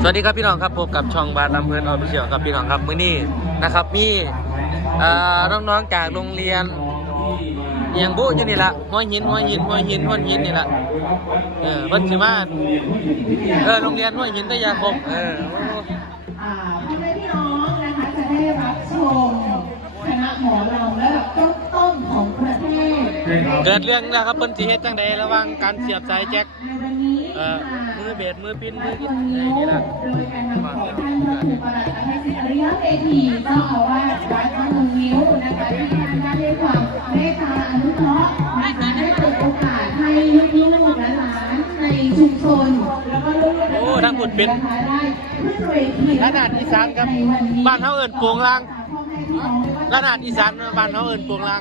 สวัสดีครับพี่น้องครับพบกับช่องบาร์ลำเพลินออฟฟิเชียลครับพี่น้องครับมื้อนี้นะครับมีเอ่อน้องๆจากโรงเรียนเอียงบุอยู่นี่ละหัวหินหัวหินหัวหินหัวหินนี่ละเออเพิ่นสิมาเออโรงเรียนหัวหินตะยาคมเอออ่าพ่อแม่พี่น้องนะคะจะได้รับชมคณะหมอลำระดับต้นๆของประเทศเกิดเรื่องแล้วครับเพิ่นสิเฮ็ดจังใดระหว่างการเสียบสายแจ็คในวันนี้เอ่อมื อเบสมือปิ้นมือกินนนี้อะไรนี่ละโดยการนำของท่านพระครูประหลัดอภิสิทธิ์อริยเมธีเจ้าอาวาสวัดพระนงนิ้วนะคะที่ท่านได้ด้วยความเมตตาอนุเคราะห์นะคะได้เปิดโอกาสให้ลูกๆและหลานในชุมชนแล้วก็ลูกๆโอ้ทั้งหมดเป็นขนาดอีสานครับบ้านเฮาเอิ้นโปงลางขนาดอีสานบ้านเฮาเอิ้นโปงลาง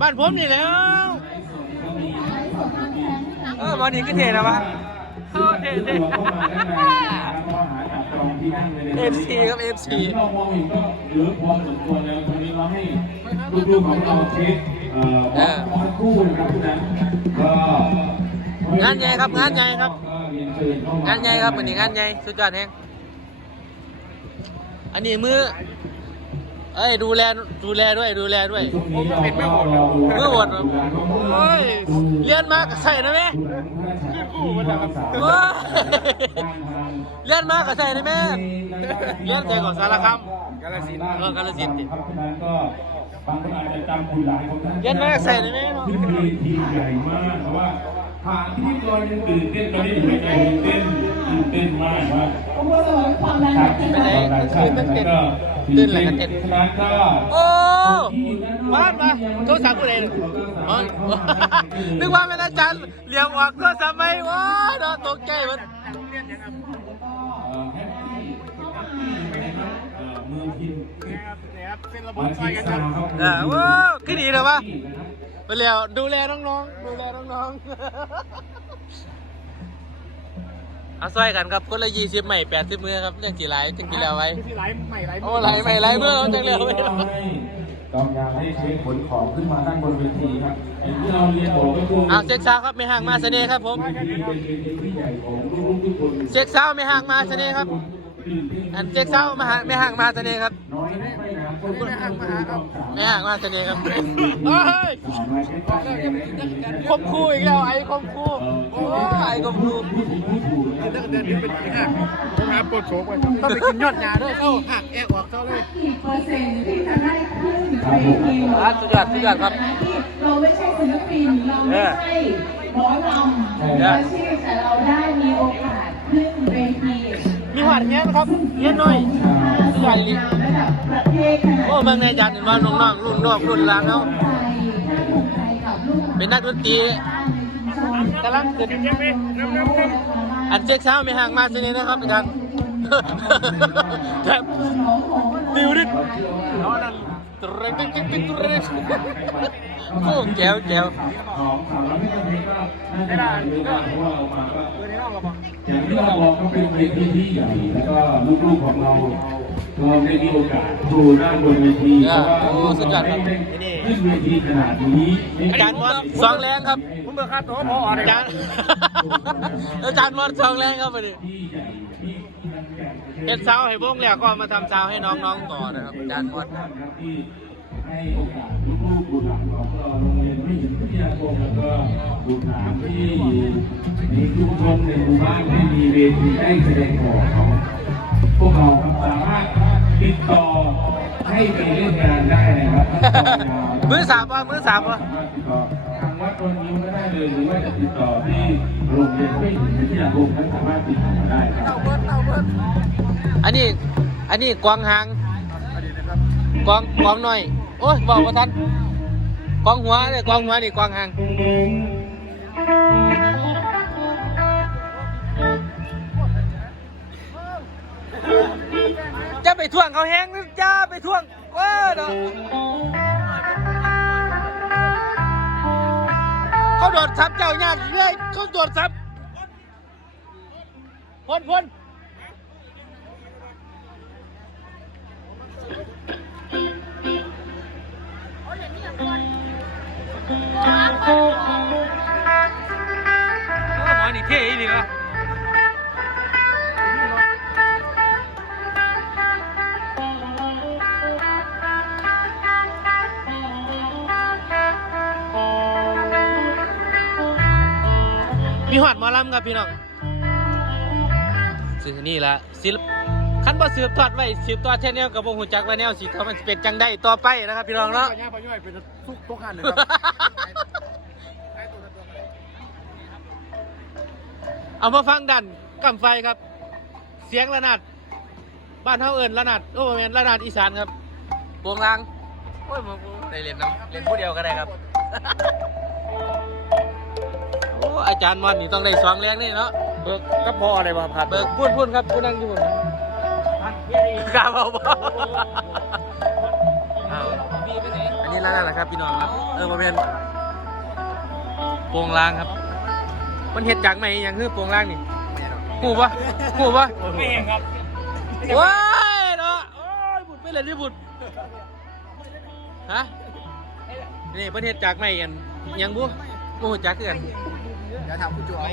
บ้านผมนี่แล้ว เออวันนี้ก็เท่นะวะเออเท่เท่เอฟซีครับเอฟซีเรามองอีกก็เยอะพอสมควรแล้วตอนนี้เราให้ลูกๆของเราเช็คเอ่อวัดสักครู่นะครับทุกนั้นก็งานใหญ่ครับงานใหญ่ครับก็เรียนเชิญเข้มงานใหญ่ครับวันนี้งานใหญ่สุดยอดแฮงอันนี้มือ เอ้ยดูแลดูแลด้วยดูแลด้วยช่วงนี้เราก็รอดูมือหมดโอ้ยเลี้ยนมากใส่นะแม่โอ้ยเลี้ยนมากใส่นะแม่เลี้ยนใส่ของสารคามกาลสินเออกาฬสินธุ์ดิครับฉะนั้นก็บางคนอาจจะจำคุณหลายคนท่านเลี้ยนมากใส่นะแม่ขึ้นเวทีใหญ่มากเพราะว่าผ่านที่ลอยยังตื่นเต้นตอนนี้หัวใจตื่นเต้น ตื่นเต้นมากว่าโอ้โหสวยความดันครับเต้นไปไหนคืนเต้นตื่นอะไรกันเต้นฉะนั้นก็โอ้มาดมาโทรศัพท์กูเลยนึกว่าเป็นอาจารย์เลี้ยงออกโทรศัพท์ไหมว้าเนาะตกใจมันเป็นรับเอ่อมือพิมพ์มาทีสามครับเออว้าวขึ้นดีเลยวะไปแล้วดูแลน้องๆ ดูแลน้องๆ เอาซอยกันครับคนละยี่สิบใหม่แปดสิบมือครับเรื่องกี่ไลฟ์จังกี่แล้วไว้ที่ไลฟ์ใหม่ไลฟ์โอ้ไลฟ์ใหม่ไลฟ์เมื่อเอาจังเลยเอาไว้ต้องการให้เช็คผลของขึ้นมาด้านบนเวทีครับอย่างที่เราเรียนบอกก็คือเอาเซ็กซาวครับไม่ห่างมาเสน่ห์ครับผมเวทีเป็นเวทีที่ใหญ่ของลูกๆทุกคนเซ็กซาวไม่ห่างมาเสน่ห์ครับ อันเซ็กซาวมาหาไม่ห่างมาเสน่ห์ครับน้อย ไม่หนาคนไม่ห่างมาหาครับไม่ห่างมาเสน่ห์ครับเฮ้ยสาวน้อยใช้ปากแดงไม่ดีนะคมคู่อีกแล้วไอ้คมคู่โอ้ยไอ้คมคู่พูดถูกพูดถูกนะเดือนเดือนนี้เป็นปีห้าผมหาปวดโฉกไปต้องไปกินยอดยาด้วยเข้าหักแอกออกเข้าเลยกี่เปอร์เซ็นต์ที่จะได้ขึ้นเวทีอะสุดยอดสุดยอดครับที่เราไม่ใช่ศิลปินเราไม่ใช่หมอลำมืออาชีพแต่เราได้มีโอกาสขึ้นเวทีมีหวานเงี้ยนะครับเงี้ยหน่อย สวยงามระดับประเทศขนาดโอ้เมืองในจันทร์ว่าน้องๆรุ่นนองรุ่นหลังเขาใจน่าภูมิใจกับลูกเป็นนักดนตรีกำลังขึ้นอันเซ็กซาไม่ห่างมาเสน่ห์นะครับอาจารย์แทบติวดินองนั่นตรึงติ๊กติ๊กติ๊กตรึงโอ้แก้วแก้วไม่จำเป็นก็น่าจะมีเวลาเพราะว่าเรามาก็อย่างที่เราบอกก็เป็นเวทีที่ใหญ่แล้วก็ลูกๆของเรา เราได้มีโอกาสโชว์ด้านบนเวทีเพราะว่าเราได้ขึ้นเวทีขนาดนี้อาจารย์มอดสองแรงครับผมเบิกค่าโต๊ะพอออกอาจารย์อาจารย์มอดสองแรงครับวันนี้ที่ใหญ่ที่เฮ็ดเช้าให้วงแล้วก็มาทำเช้าให้น้องๆต่อนะครับอาจารย์มอดที่ให้โอกาสลูกๆบุตรหลานของเราโรงเรียนไม่หินพิทยาคมแล้วก็บุตรหลานที่ในชุมชนในหมู่บ้านที่มีเวทีได้แสดงออกของพวกเราครับสามารถ ติดต่อให้ไปเล่นงานได้นะครับมือสามวะมือสามวะสามารถติดต่อทางวัดคนนิ้วก็ได้เลยหรือว่าจะติดต่อที่โรงเรียนไม่หินพิทยาคมนั้นสามารถติดต่อได้ครับเต้าเบิร์ดเต้าเบิร์ดอันนี้อันนี้กวางหางกวางกวางหน่อยโอ้ยบอกว่าทันกวางหัวเนี่ยกวางหัวนี่กวางหาง ไปท่วงเขาแห้งจะไปท่วงว้าเนาะเขาโดดซับเจ้ายากเรื่อยเขาโดดซับพ้นพ้นหมอนี่เท่อีหลีวะ ลำครับพี่น้องสื่อนี่ละศิลปคันบ่สืบทอดไว้สืบทอดแท้แนวกับบ่ฮู้จักว่าแนวสิเขามันสิเป็นจังได้ต่อไปนะครับ พี่น้องเนาะย่าพย่อยเป็นทุกทุกขันเลยครับเอามาฟังดันกำไฟครับ เสียงระนาดบ้านเฮาเอิ้นระนาดโอ้บ่แม่นระนาดอีสานครับโปวงลางโอ้ยบ่บ่ได้เล่นน้ำเล่นผู้เดียวก็ได้ครับโอ้อาจารย์มอนนี่ต้องได้สองแรงนี่เนาะเบิกก็พออะไรบ้างครับเบิกพูดพูดครับพูดนั่งอยู่พูดกล้าเบาบ่เอาอันนี้ร้านอะไรครับพี่น้องครับเออมาเป็นโปวงลางครับ มันเห็ดจากไหนอย่างคือโปวงลางนี่หูปะหูปะไม่เห็นครับว้ายเนาะโอ้ยบุดไปเลยที่บุดฮะนี่เพิ่นเฮ็ดจากไหนกันหยังบุโอ้จักคือกัน อย่าทำคุณจุ๋ย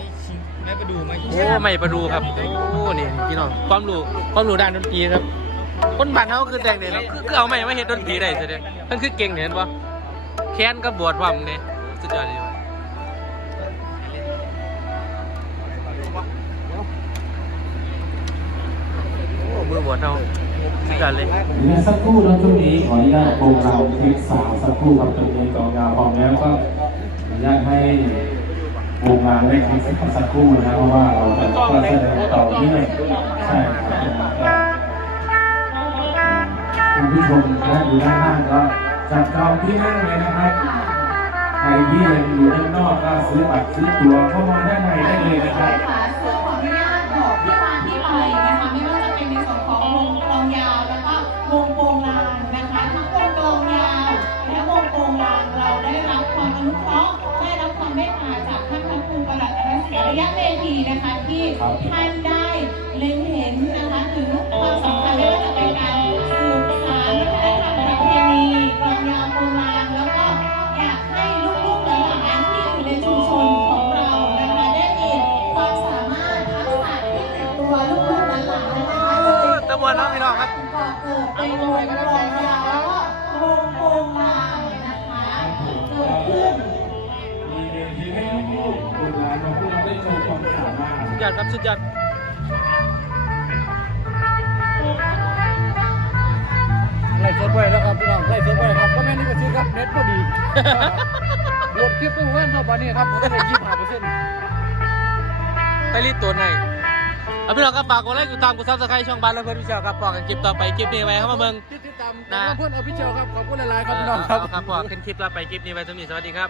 ไม่ไปดูไหมโอ้ไม่ประดูครับโอ้นี่พี่น้องความรู้ความรู้ด้านดนตรีครับ คนบ้านเฮาคือแต่งเนี่ยเนาะคือคือเอาไม่มาเฮ็ดดนตรีได้ซะเด้เพิ่นคือเก่งเนี่ยเห็นบ่แค้นกับบวชพร้อมเนี่ยสุดยอดเลยโอ้มือบวชเฮาสุดยอดเลยเดี๋ยวสักครู่นะช่วงนี้ขออนุญาตโปรงเราเทคสาวสักครู่ครับตรงนี้กองยาวพร้อมแล้วก็ขออนุญาตให้ โปรงงานได้เทคสักครู่นะครับเพราะว่าเราจะก็แสดงต่อเนื่องใช่คุณผู้ชมนะอยู่ด้านล่างก็จับจองที่นั่งเลยนะครับใครที่ยังอยู่ด้านนอกก็ซื้อบัตรซื้อตั๋วเข้ามาด้านในได้เลยนะครับ ที่ท่านได้เล็งเห็นนะคะถึงความสำคัญไม่ว่าจะเป็นการสืบสานวัฒนธรรมประเพณีกลองยาวโปงลางแล้วก็อยากให้ลูกๆหลานๆที่อยู่ในชุมชนของเรานะคะได้มีความสามารถทักษะที่ติดตัวลูกๆหลานๆนะคะเลยตะบวนน้องพี่น้องครับก่อเกิดเป็นวงกลอง ยอดครับสุดยอดไล่เซิร์ฟไว้แล้วครับพี่น้องไล่เซิร์ฟไว้ครับก็แม่นี่ก็ซื้อครับเน็ตก็ดีรวมคลิปตู้เว้นเท่าวันนี้ครับผมก็ได้ยี่สิบห้าเปอร์เซ็นต์ไปรีดตัวให้เอาพี่น้องครับฝากกดไลค์กดติดตามกดซับสไครต์ช่องบ้านและเพื่อนพี่เจ้าครับพอกันคลิปต่อไปคลิปนี้ไว้เข้ามาเบิ่งติดตามเพื่อนออฟฟิเชียลครับขอบคุณหลายๆครับพี่น้องครับพอกันคลิปต่อไปคลิปนี้ไว้สำหรับสวัสดีครับ